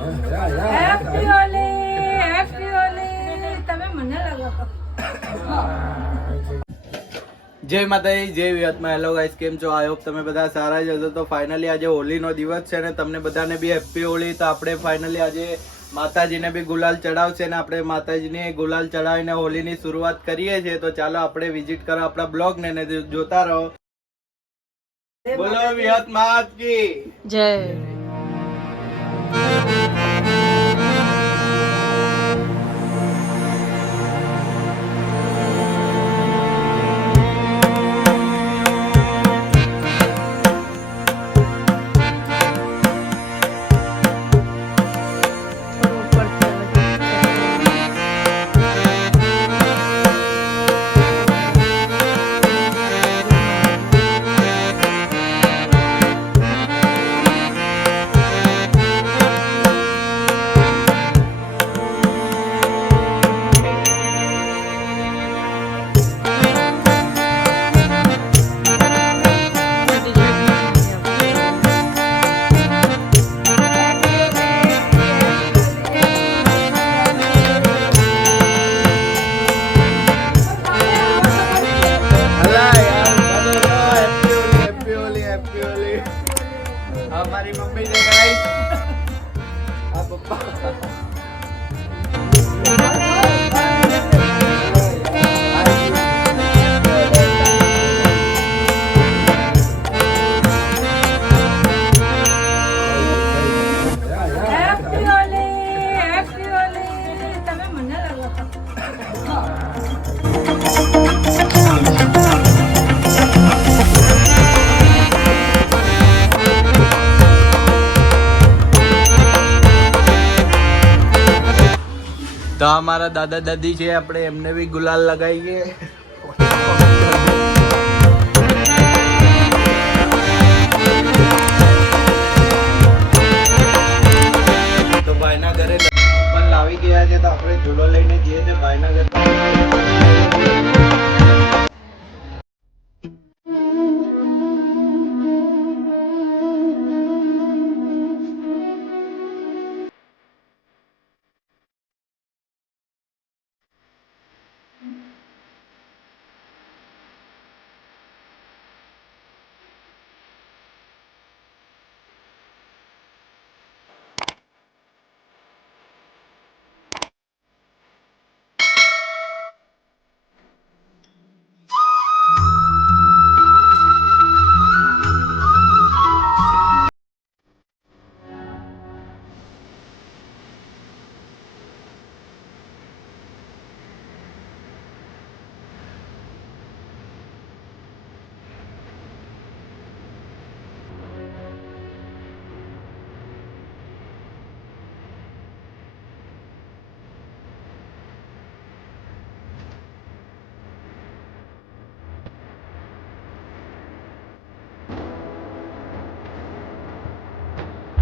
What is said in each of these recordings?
Happy Holi happy Holi તમે મને લગાવો જય માતાજી જય વિહતમાં હેલો ગાઈસ કેમ છો? આઈ હોપ તમે બધા સારા જ હશો. તો ફાઇનલી આજે હોલીનો દિવસ છે ને તમને બધાને બી હેપી હોળી તો આપણે ફાઇનલી આજે માતાજીને બી ગુલાલ ચડાવશે ને આપણે માતાજીને ગુલાલ ચડાવીને હોલીની શરૂઆત કરીએ છીએ. તો ચાલો આપણે વિઝિટ કરો આપણા બ્લોગ ને ને જોતા રહો. બોલો વિહત માત કી જય. દાદા છે, આપણે એમને બી ગુલાલ લગાવીએ. તો ભાઈના ઘરે પણ લાવી ગયા છે, તો આપણે ઝૂલો લઈને જઈએ છીએ ભાઈના ઘરે.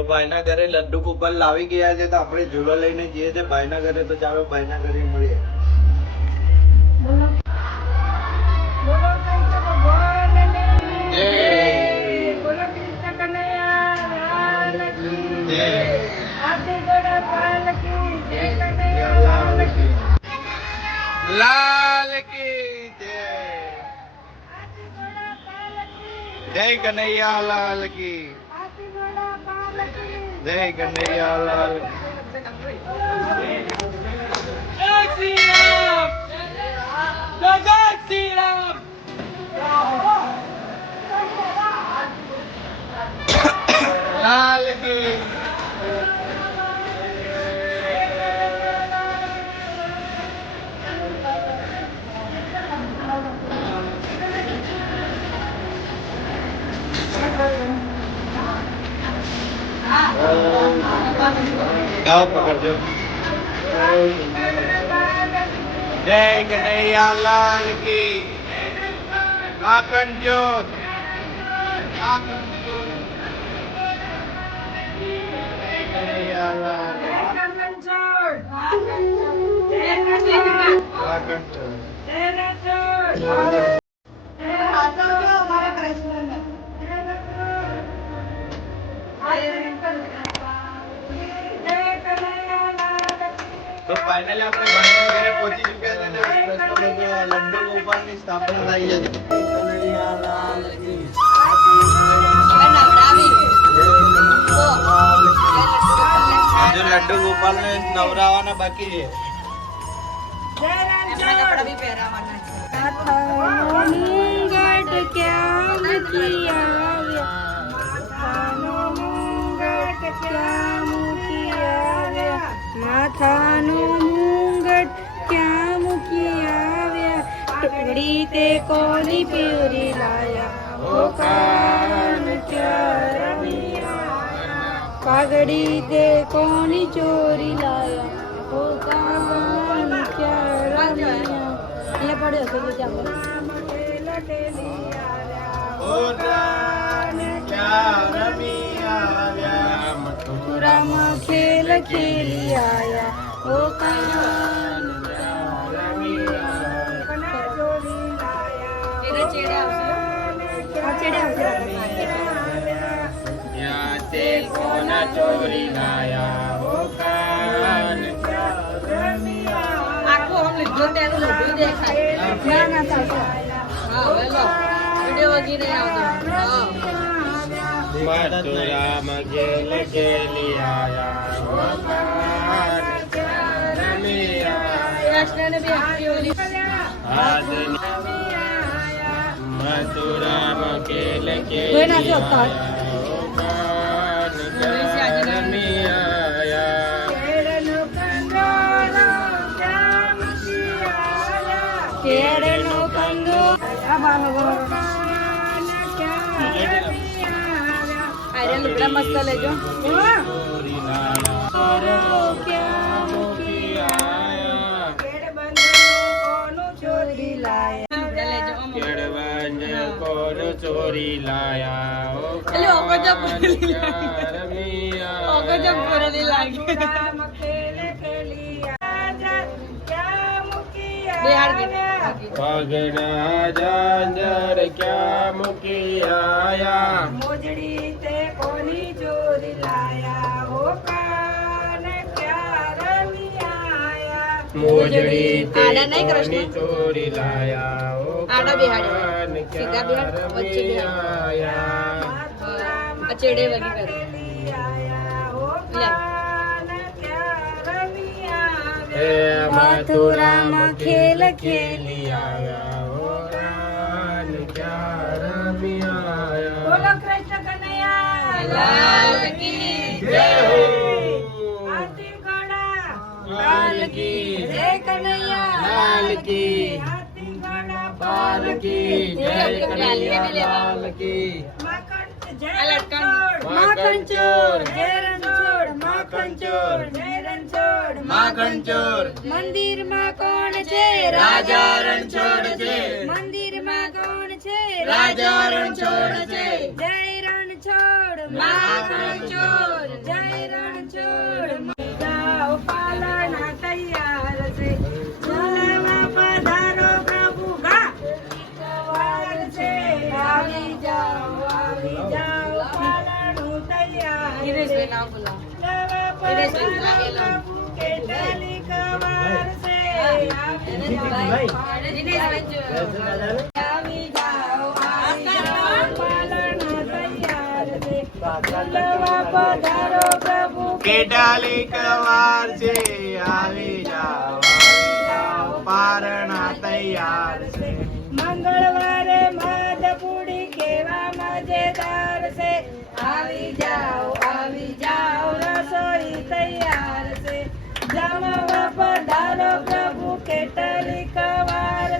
તો ભાઈના ઘરે લડ્ડુ ગોપાલ લાવી ગયા છે તો આપણે ઝૂલો લઈને જઈએ છે ભાઈના ઘરે તો ચાલો ભાઈના ઘરે મળીએ. લાલ કી જય. આરતી ગોડા પાલ કી જય. કનૈયા લાલ કી લાલ કી જય આરતી ગોડા પાલ કી જય કનૈયા લાલ કી આરતી ગોડા પાલ કી જય કનૈયા લાલ લાલ જાઓ પકડજો જય કનૈયા લાલ કી કાકણ જ્યોત કાકણ જ્યોત. ફાઇનલી આપણે ભાઈના ઘરે પહોંચી ચૂક્યા છે ને કૃષ્ણ ભગવાન લડ્ડુ ગોપાલની સ્થાપના થઈ છે કનૈયાલાલ કી જો લડ્ડુ ગોપાલ ને નવરાવાના બાકી છે મુંગટ ક્યાં મૂકી આવ્યા માથાનો મુંગટ ક્યાં મૂકી આવ્યા માથાનો મુંગટ ક્યાં મૂકી આવ્યા? ટુકડી તે કોની પેરી લાયા? ઓ કાન પાઘડી તે કોની ચોરી લાયા? ઓ કાન પડ્યો છે બીજા મથુરામાં ખેલ ખેલી આયા ઓ કાન ક્યાં રમી ત્યાં તે કોના ચોરી લાયા ઓ કાન ના ના ચાલશે મથુરામાં ખેલ ખેલી આયા ઓ કાન ક્યાં રમી આવ્યા મથુરામાં ખેલ કોઈ ના ખેલી જોતા. આયા ઓ જબ આયા? બોલી લાગે. બિહાર પગના જાંજર ક્યાં મૂકી આયા? મોજડી મોજડી તે ચોરી લાયા? ઓ. કાન ક્યાં રમી આયા ચેડે વગી કરે. હે મથુરામાં ખેલ ખેલી આયા ઓ કાન ક્યાં રમી આયા બોલો કૃષ્ણ કનૈયા લાલ કી જય હો. લાલ કી જય કનૈયા લાલ કી હાથી કી જય કનૈયા લાલ કી માખણ ચોર જય રણછોડ માખણ ચોર જય રણછોડ માખણ ચોર મંદિરમાં કોણ છે રાજા રણછોડ છે. મંદિરમાં કોણ છે રાજા રણછોડ છે. જય પધારો પ્રભુ તૈયાર છે. મંગળવારે માધપુડી કેવા મજેદાર છે. જમવા પધારો પ્રભુ કેટલી કવાર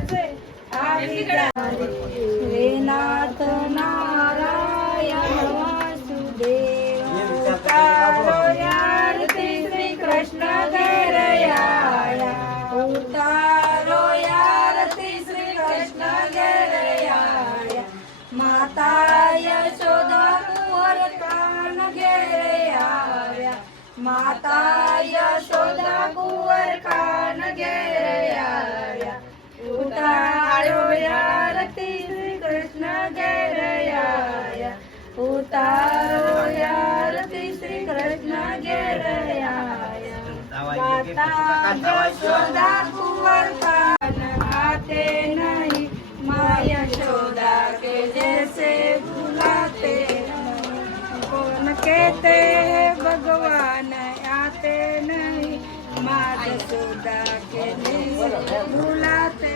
यशोदा कुंवर कान आते नहीं माँ यशोदा के जैसे बुलाते कौन कहते हैं, भगवान आते नहीं माँ यशोदा के जैसे बुलाते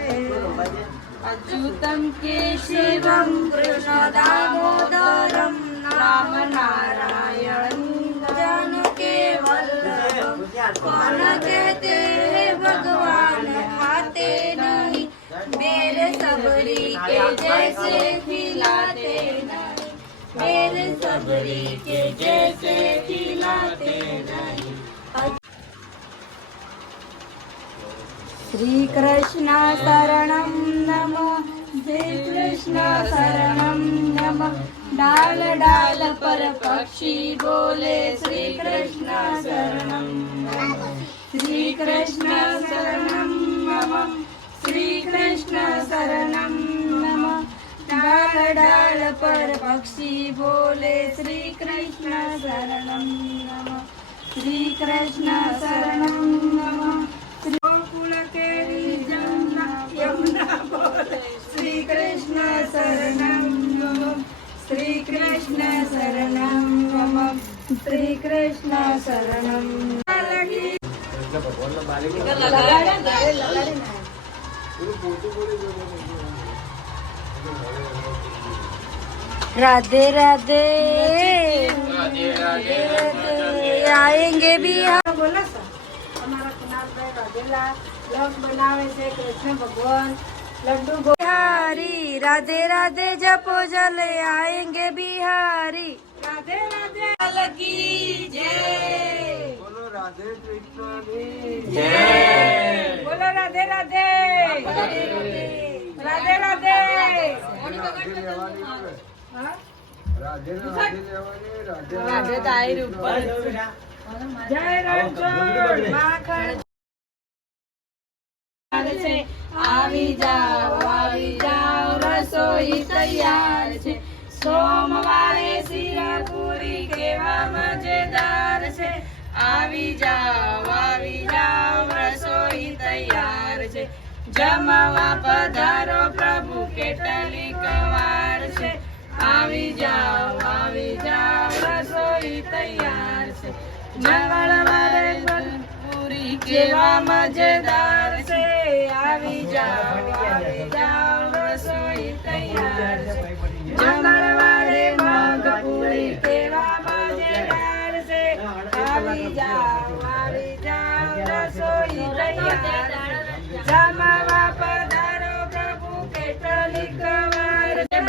अच्युतम के शिवम, कृष्ण दामोदरम जैसे खिलाते नहीं मेरे सबरी के जैसे खिलाते नहीं श्री कृष्ण शरणं नम जय कृष्ण शरणं नम डाल डाल पर पक्षी बोले श्री कृष्ण शरणं नम श्री कृष्ण शरणं नम श्री कृष्ण शरणं नम डाल डाल पर पक्षी बोले श्री कृष्ण शरणं नम। श्री कृष्ण शरणं नम। गोकुल केरी जमुना यमुना बोले श्री कृष्ण शरणं श्री कृष्ण शरणं मम श्री कृष्ण शरणं लगी राधे राधे। आएँगे भी हम। हाँ, बोलो सर। हमारा भाई बनावे से कृष्ण भगवान। लड्डू बिहारी राधे राधे जपो जल। आएँगे बिहारी। राधे राधे। लगी जय। बोलो राधे कृष्ण जय। રાધે તાઈ રૂપ જય રણછોડ માખણ છે. આવી જાઓ આવી જાઓ રસોઈ તૈયાર છે. સોમવારે શિરાપુરી કેવા મજેદાર છે. આવી જાઓ આવી જાઓ રસોઈ તૈયાર છે. જમવા પધારો પ્રભુ કેટલી કવાર છે આવી જાઓ આવી જાઓ, રસોઈ તૈયાર છે. મંગળવારે પૂરી કેવા મજેદાર છે. આવી જાઓ આવી જાઓ, રસોઈ તૈયાર છે. મંગળવારે મગ પૂરી કેવા મજેદાર છે. આવી જાઓ આવી જાઓ, રસોઈ તૈયાર છે. જમવા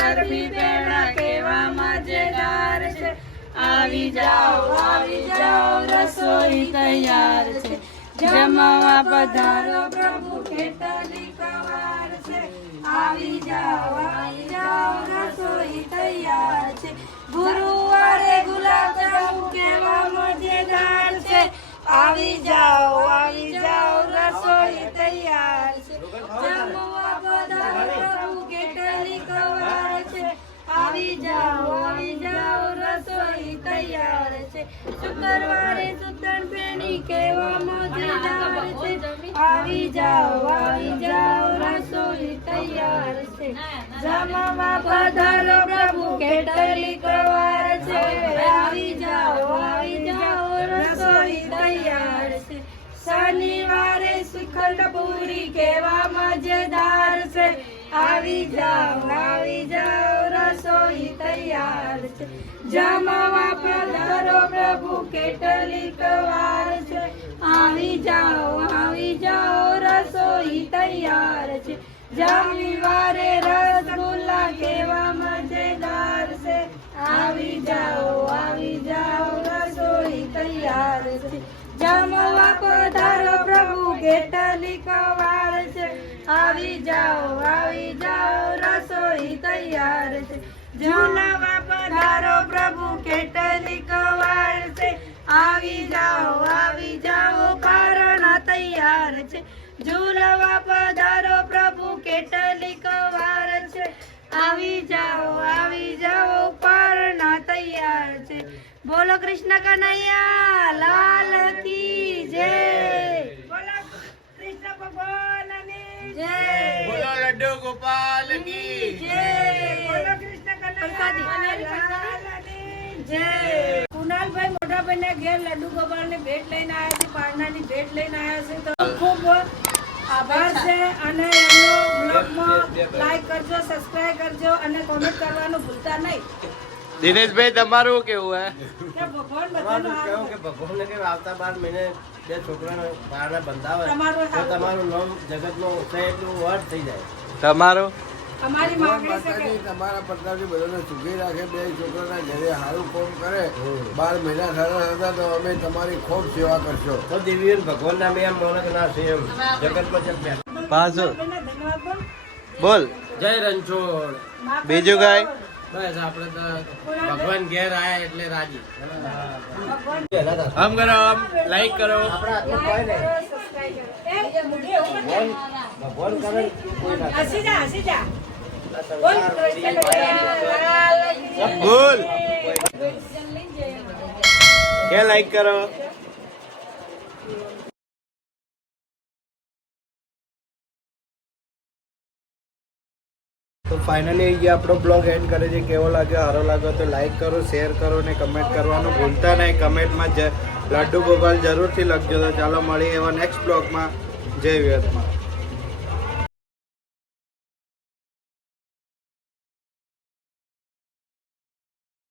કવાર છે કેવામાં જેદાર છે. આવી જાઓ આવી જાઓ, રસોઈ તૈયાર છે. જમવા પધારો પ્રભુ ખેતરી કવાર છે. આવી જાઓ આવી જાઓ, રસોઈ તૈયાર છે. ગુરુવારે ગુલાબ જાંબુ કેવા મજેદાર છે. આવી જાઓ આવી જાઓ, રસોઈ શુક્રવારે સુતણ પેણી કેવા મજેદાર છે. આવી જાઓ આવી જાઓ, રસોઈ તૈયાર છે. જમવા પધારો પ્રભુ કેટલી કવાર છે. આવી જાઓ આવી જાઓ, રસોઈ તૈયાર છે. શનિવારે શ્રીખંડ પૂરી કેવા મજેદાર છે. આવી જાઓ આવી જાઓ, રસોઈ તૈયાર છે. જમવા પધારો પ્રભુ કેટલીક વાર છે. આવી જાઓ આવી જાઓ, રસોઈ તૈયાર છે. જમીવારે રસગુલ્લા કેવા મજેદાર છે. આવી જાઓ આવી જાઓ, રસોઈ તૈયાર છે. જમવા પધારો પ્રભુ કેટલી કવાર છે. આવી જાઓ આવી જાઓ, રસોઈ તૈયાર જૂનામાં પધારો પ્રભુ કેટલી કવાર છે આવી જાઓ આવી જાઓ કારણ તૈયાર છે. ઝૂલવા પધારો પ્રભુ કેટલી કવાર છે આવી જાઓ આવી જાઓ કારણ તૈયાર છે. બોલો કૃષ્ણ કનૈયા લાલ કી જય. બોલો કૃષ્ણ ભગવાન જય. બોલો લડ્ડુ ગોપાલ કી. ઘેર લડ્ડુ ગોપાલની ભેટ લઈને આવ્યા છે પારણાની ભેટ લઈને આવ્યા છે. તો ખૂબ આભાર છે અને એમનો બ્લોગમાં લાઈક કરજો સબસ્ક્રાઇબ કરજો અને કોમેન્ટ કરવાનું ભૂલતા નહીં. દિનેશભાઈ તમારું કેવું હે? ભગવાન કેવું કે ભગવાનને કે આવતા બાર મહિને બે છોકરાને પારણા બંધાવે? તમારું તો. તમારું નામ જગતમાં ઉઠાય એટલું વર્ડ થઈ જાય. તમારું? અમારી માંગણી છે કે તમારા પત્તાથી બધાને સુખી રાખે બે છોકરાના ઘરે સારું કામ કરે બાર મહિના સારા હતા તો અમે તમારી ખૂબ સેવા કરશો તો દિવ્ય ભગવાનના બે એમ મોનક ના છે એમ જગતમાં. પાછું બોલ. જય રણછોડ બીજું. કાંઈ? બસ આપણે તો ભગવાન ઘેર આયા એટલે રાજી આમ કરો આમ લાઈક કરો ભગવાન કરે કોઈ ના બોલ. કે લાઈક કરો? તો ફાઇનલી અહીંયા આપણો બ્લોગ એન્ડ કરે છે, કેવો લાગ્યો, સારો લાગ્યો, તો લાઈક કરો શેર કરો ને કમેન્ટ કરવાનું ભૂલતા નહીં. કમેન્ટમાં જ લડ્ડુ ગોપાલ જરૂરથી લખજો. તો ચાલો મળીએ એવા નેક્સ્ટ બ્લોગમાં જય વિહતમાં